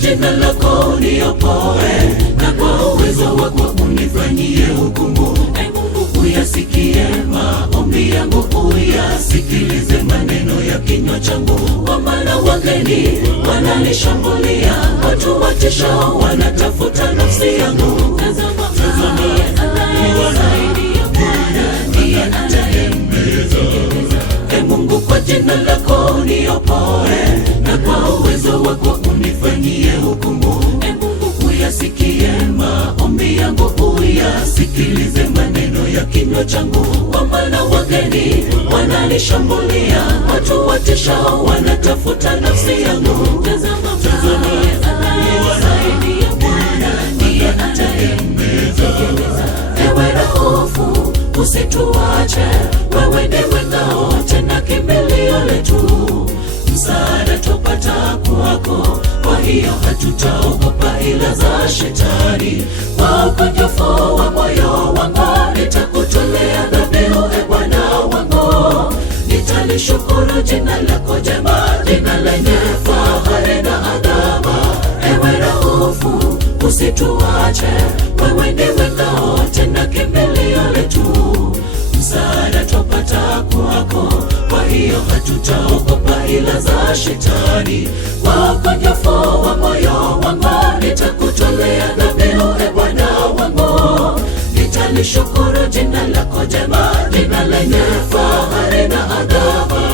jina lako niopoe, na kwa uwezo wako unifanyie hukumu. Ee Mungu uyasikie maombi yangu, uyasikilize maneno ya kinywa changu. Kwa maana wageni wananishambulia, watu watishao wanatafuta nafsi yangu. Tazama anayesaidia Bwana ndiye anayemtegemeza. Ee Mungu kwa jina lako niopoe, na kwa uwezo wako unifanyie hukumu. Ee Mungu uyasikie maombi yangu, uyasikilize maneno ya kinywa changu. Kwa maana wageni wananishambulia, watu watishao wanatafuta nafsi yangu. Tazama anayesaidia Bwana ndiye anayemtegemeza. Ewe Rahofu usituache, wewe ndiwe ngao tena kimbilio letu. Msaada tupata kwako, kwa hiyo hatutaogopa ila za shetani. Kwa ukunjufu wa moyo wangu nitakutolea dhabihu, e Bwana wangu. Nitalishukuru jina lako jema, jina lenye fahari na adhama. Ewe Rahofu usituache, wewe ndiwe ngao tena kimbilio letu. Msaada tupata kwako, kwa hiyo hatutaogopa ila za shetani. Kwa ukunjufu wa moyo wangu nitakutolea dhabihu, e Bwana wangu. Nitalishukuru jina lako jema, jina lenye fahari na adhama.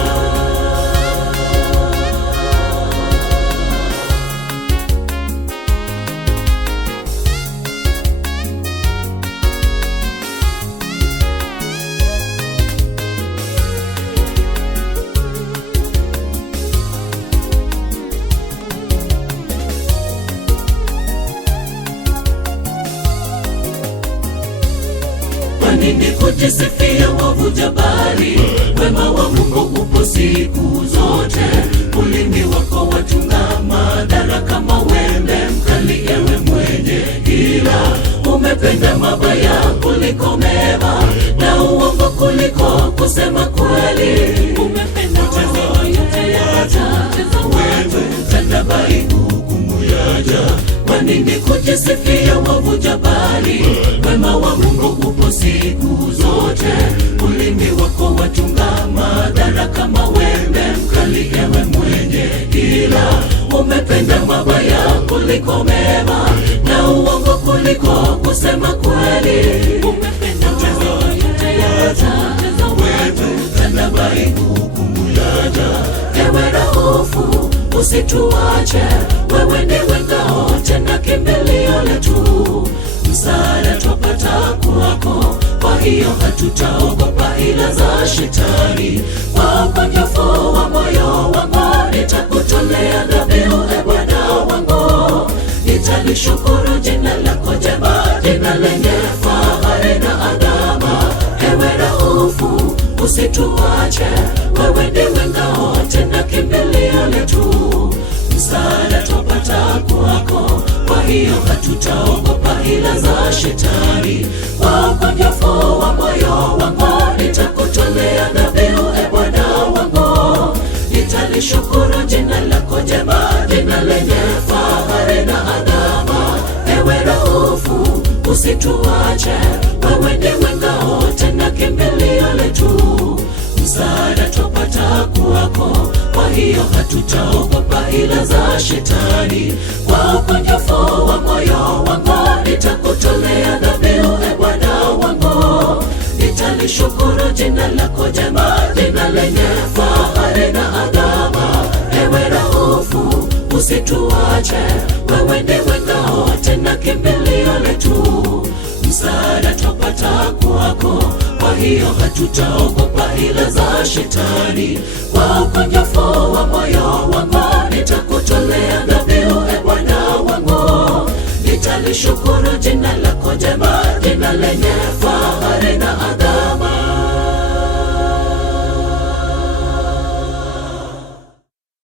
Nini kujisifia wavu jabari, wema wa Mungu upo siku zote. Ulimi wako watunga madhara kama wembe mkali, ewe mwenye hila. Umependa mabaya kuliko mema, na uongo kuliko kusema kweli. Umependa mazao yote yaja, wewe tadabai hukumu yaja. Kwa nini kujisifia wavu jabari, wema wa Mungu upo siku zote. Ulimi wako watunga madhara kama wembe mkali, ewe mwenye hila. Umependa mabaya kuliko mema, na uongo kuliko kusema kweli. Umependa mazao yote yaja, wewe tadabai hukumu yaja. Ewe Rahofu usituache, wewe ndiwe ngao tena kimbilio letu. Msaada tupata kwako, kwa hiyo hatutaogopa ila za shetani. Kwa ukunjufu wa moyo wangu nitakutolea dhabihu, e Bwana wangu. Nitalishukuru jina lako jema, jina lenye fahari na adhama. Ewe Rahofu usituache, wewe ndiwe ngao tena kimbilio letu. Msaada tupata kwako, kwa hiyo hatutaogopa ila za shetani. Kwa ukunjufu wa moyo wangu nitakutolea dhabihu, e Bwana wangu. Nitalishukuru jina lako jema, jina lenye fahari na adhama. Ewe Rahofu usituache, wewe ndiwe ngao tena kimbilio letu. Msaada tupata kwako, kwa hiyo hatutaogopa ila za shetani. Kwa ukunjufu wa moyo wangu nitakutolea dhabihu, e Bwana wangu. Nitalishukuru jina lako jema, jina lenye fahari na adhama. Ewe Rahofu usituache, wewe ndiwe ngao tena kimbilio letu. Msaada tupata kwako, kwa hiyo hatutaogopa ila za shetani. Kwa ukunjufu wa moyo wangu nitakutolea dhabihu, e Bwana wangu. Nitalishukuru jina lako jema, jina lenye fahari